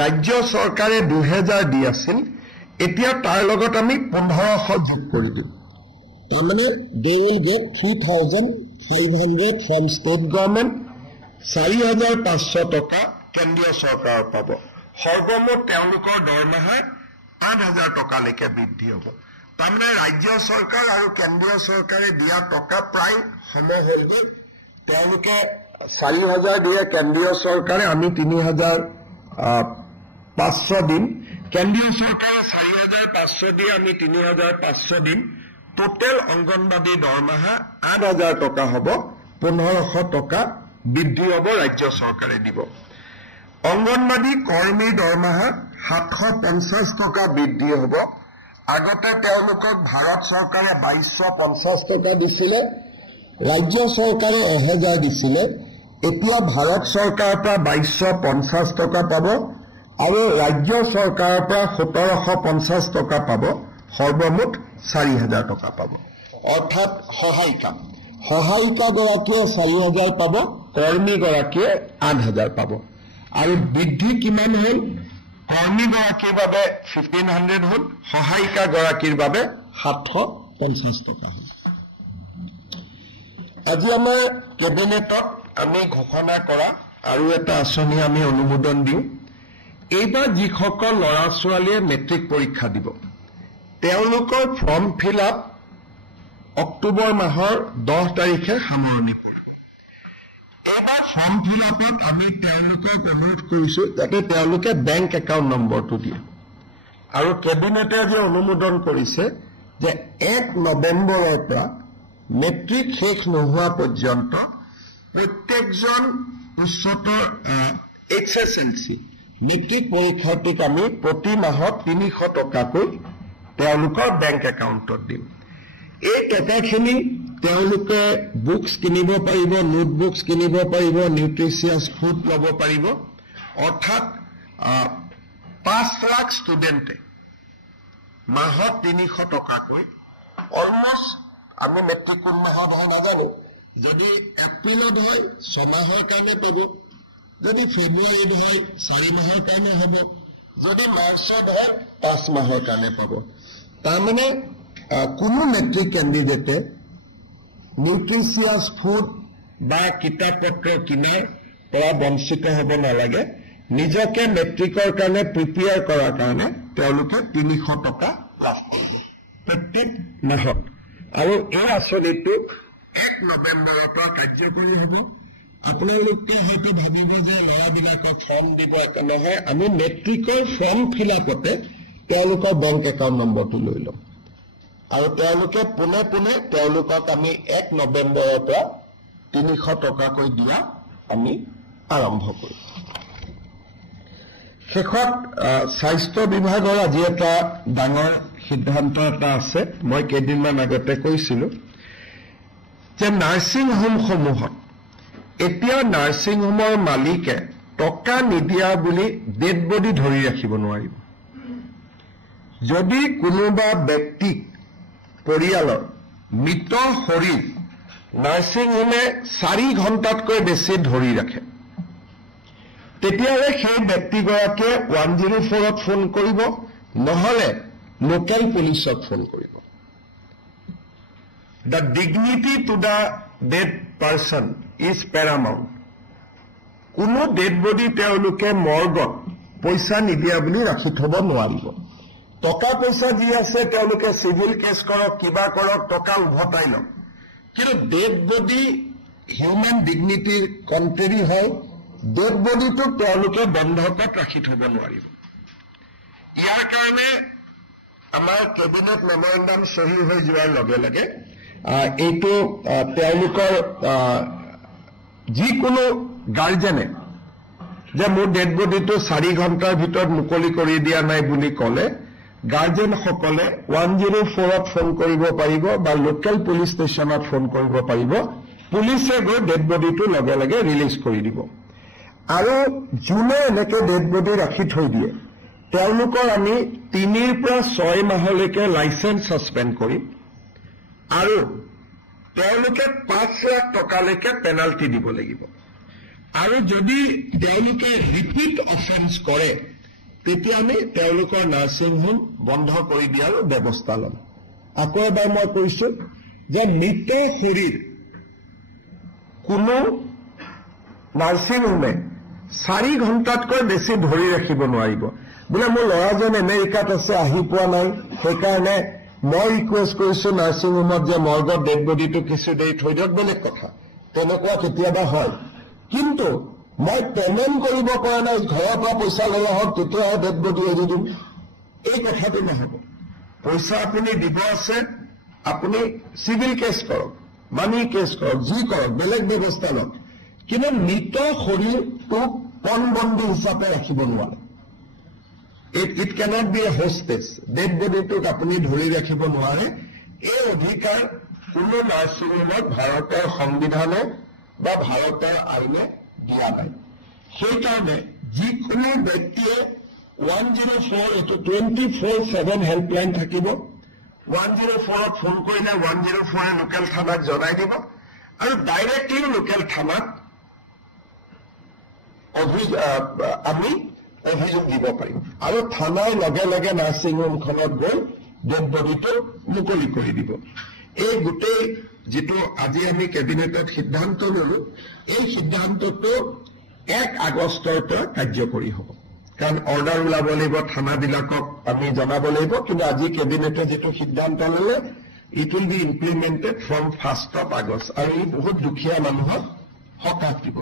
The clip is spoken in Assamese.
ৰাজ্য চৰকাৰে 2000 দি আছিল এতিয়া তাৰ লগত আমি 1500 যোগ কৰি দিম মানে they will get 3500 from state government 4500 টকা কেন্দ্ৰীয় চৰকাৰ পাব সৰ্বমুঠ তেওঁলোকৰ দৰমহা 8000 টকালৈকে বৃদ্ধি হ'ব তাৰমানে ৰাজ্য চৰকাৰ আৰু কেন্দ্ৰীয় চৰকাৰে দিয়া টকা প্ৰায় সম হ'লগৈ তেওঁলোকে 4000 দিয়ে কেন্দ্ৰীয় চৰকাৰে আমি 3500 দিম কেন্দ্ৰীয় চৰকাৰে 4500 দিয়ে আমি 3500 দিম টোটেল অংগনবাদী দৰমহা 8000 টকা হ'ব 1500 টকা বৃদ্ধি হ'ব ৰাজ্য চৰকাৰে দিব অংগনবাদী কৰ্মীৰ দৰমহা 750 টকা বৃদ্ধি হ'ব আগতে তেওঁলোকক ভাৰত চৰকাৰে 2250 টকা দিছিলে ৰাজ্য চৰকাৰে 1000 দিছিলে এতিয়া ভাৰত চৰকাৰৰ পৰা 2250 টকা পাব আৰু ৰাজ্য চৰকাৰৰ পৰা 1750 টকা পাব সৰ্বমুঠ 4000 টকা পাব অৰ্থাৎ সহায়িকা গৰাকীয়ে 4000 পাব কৰ্মী গৰাকীয়ে 8000 পাব আৰু বৃদ্ধি কিমান হ'ল কৰ্মী গৰাকীৰ বাবে 1500 হ'ল সহায়িকা গৰাকীৰ বাবে 750 টকা হ'ল আজি আমাৰ কেবিনেটত আমি ঘোষণা কৰা আৰু এটা আঁচনি আমি অনুমোদন দিওঁ এইবাৰ যিসকল ল'ৰা ছোৱালীয়ে মেট্ৰিক পৰীক্ষা দিব তেওঁলোকৰ ফৰ্ম ফিল আপ অক্টোবৰ মাহৰ 10 তাৰিখে সামৰণি পৰে এইবাৰ ফৰ্ম ফিল আপত আমি তেওঁলোকক অনুৰোধ কৰিছোঁ যাতে তেওঁলোকে বেংক একাউণ্ট নম্বৰটো দিয়ে আৰু কেবিনেটে যে অনুমোদন কৰিছে যে 1 নৱেম্বৰৰ পৰা মেট্ৰিক শেষ নোহোৱা পৰ্যন্ত প্ৰত্যেকজন উচ্চতৰ HSLC মেট্ৰিক পৰীক্ষাৰ্থীক আমি প্ৰতি মাহত 300 টকাকৈ তেওঁলোকৰ বেংক একাউণ্টত দিম এই টকাখিনি তেওঁলোকে বুকছ কিনিব পাৰিব নোটবুকছ কিনিব পাৰিব নিউট্ৰিচিয়াছ ফুড ল'ব পাৰিব অৰ্থাৎ 5 লাখ ষ্টুডেণ্টে মাহত 300 টকাকৈ অলমষ্ট আমি মেট্ৰিক কোন মাহত হয় নাজানো যদি এপ্ৰিলত হয় 6 মাহৰ কাৰণে পাব যদি ফেব্ৰুৱাৰীত হয় 4 মাহৰ কাৰণে হ'ব যদি মাৰ্চত হয় 5 মাহৰ কাৰণে পাব তাৰমানে কোনো মেট্ৰিক কেণ্ডিডেটে নিউট্ৰিচিয়াছ ফুড বা কিতাপ পত্ৰ কিনাৰ পৰা বঞ্চিত হ'ব নালাগে নিজকে মেট্ৰিকৰ কাৰণে প্ৰিপেয়াৰ কৰাৰ কাৰণে তেওঁলোকে 300 টকা লাভ কৰিব প্ৰত্যেক মাহত আৰু এই আঁচনিটো 1 নৱেম্বৰৰ পৰা কাৰ্যকৰী হ'ব আপোনালোকে হয়তো ভাবিব যে ল'ৰাবিলাকক ফৰ্ম দিব নহয় আমি মেট্ৰিকৰ ফৰ্ম ফিল আপতে তেওঁলোকৰ বেংক একাউণ্ট নম্বৰটো লৈ ল'ম আৰু তেওঁলোকে পুনে তেওঁলোকক আমি 1 নৱেম্বৰৰ পৰা 300 টকাকৈ দিয়া আমি আৰম্ভ কৰিম শেষত স্বাস্থ্য বিভাগৰ আজি এটা ডাঙৰ সিদ্ধান্ত এটা আছে মই কেইদিনমান আগতে কৈছিলোঁ যে নাৰ্ছিং হোমসমূহত এতিয়া নাৰ্ছিং হোমৰ মালিকে টকা নিদিয়া বুলি ডেড বডি ধৰি ৰাখিব নোৱাৰিব যদি কোনোবা ব্যক্তিক পৰিয়ালৰ মৃত শৰীৰ নাৰ্ছিং হোমে 4 ঘণ্টাতকৈ বেছি ধৰি ৰাখে তেতিয়াহ'লে সেই ব্যক্তিগৰাকীয়ে 104ত ফোন কৰিব নহ'লে লোকেল পুলিচক ফোন কৰিব The dignity to the dead person is paramount. কোনো ডেড বডি তেওঁলোকে মৰ্গত পইচা নিদিয়া বুলি ৰাখি থব নোৱাৰিব টকা পইচা যি আছে তেওঁলোকে সিভিল কেছ কৰক কিবা কৰক টকা উভতাই লওক কিন্তু ডেড বডি হিউম্যান ডিগনিটি কন্ট্ৰেৰী হয় ডেড বডিটো তেওঁলোকে বন্ধকত ৰাখি থব নোৱাৰিব ইয়াৰ কাৰণে আমাৰ কেবিনেট মেমৰেণ্ডাম সহি হৈ যোৱাৰ লগে লগে এইটো তেওঁলোকৰ যিকোনো গাৰ্জেনে যে মোৰ ডেড বডিটো 4 ঘণ্টাৰ ভিতৰত মুকলি কৰি দিয়া নাই বুলি ক'লে গাৰ্জেনসকলে 104ত ফোন কৰিব পাৰিব বা লোকেল পুলিচ ষ্টেচনত ফোন কৰিব পাৰিব পুলিচে গৈ ডেড বডিটো লগে লগে ৰিলিজ কৰি দিব আৰু যোনে এনেকৈ ডেড বডি ৰাখি থৈ দিয়ে তেওঁলোকৰ আমি 3 পৰা 6 মাহলৈকে লাইসেন্স সাসপেন্ড কৰিম আৰু তেওঁলোকে 5 লাখ টকালৈকে পেনাল্টি দিব লাগিব আৰু যদি তেওঁলোকে ৰিপিট অফেন্স কৰে তেতিয়া আমি তেওঁলোকৰ নাৰ্ছিং হোম বন্ধ কৰি দিয়াৰ ব্যৱস্থা ল'ম। আকৌ এবাৰ মই কৈছো যে মৃত শৰীৰ কোনো নাৰ্ছিং হোমে 4 ঘণ্টাতকৈ বেছি ধৰি ৰাখিব নোৱাৰিব। বোলে মোৰ ল'ৰাজন আমেৰিকাত আছে, আহি পোৱা নাই, সেইকাৰণে মই ৰিকুৱেষ্ট কৰিছো নাৰ্ছিং হোমত যে মৰ্গত ডেড বডিটো কিছু দেৰি থৈ দিয়ক, বেলেগ কথা, তেনেকুৱা কেতিয়াবা হয়। কিন্তু মই পেমেণ্ট কৰিব পৰা নাই, ঘৰৰ পৰা পইচা লৈ আহক, তেতিয়াহে ডেড বডি এৰি দিম, এই কথাটো নহ'ব। পইচা আপুনি দিব আছে, আপুনি চিভিল কেছ কৰক, মানি কেছ কৰক, যি কৰক, বেলেগ ব্যৱস্থা লওক, কিন্তু মৃত শৰীৰটোক পণবন্দী হিচাপে ৰাখিব নোৱাৰে। It cannot be a hostage. Dead বডিটোক আপুনি ধৰি ৰাখিব নোৱাৰে। এই অধিকাৰ কোনো নাৰ্ছিং হোমত ভাৰতৰ সংবিধানে বা ভাৰতৰ আইনে দিয়া নাই। সেইকাৰণে যিকোনো ব্যক্তিয়ে 104, এইটো 24/7 হেল্পলাইন থাকিব। 104ত ফোন কৰিলে 104 লোকেল থানাত জনাই দিব, আৰু ডাইৰেক্টলি লোকেল থানাত আমি অভিযোগ দিব পাৰিম, আৰু থানাই লগে লগে নাৰ্ছিং হোমখনত গৈ ডেড বডিটো মুকলি কৰি দিব। এই গোটেই যিটো আজি আমি কেবিনেটত সিদ্ধান্ত ললো, এই সিদ্ধান্তটো 1 আগষ্টৰ পৰা কাৰ্যকৰী হ'ব। কাৰণ অৰ্ডাৰ ওলাব লাগিব, থানাবিলাকক আমি জনাব লাগিব, কিন্তু আজি কেবিনেটে যিটো সিদ্ধান্ত ল'লে, it will be implemented from 1 August, আৰু ই বহুত দুখীয়া মানুহক সকাহ দিব।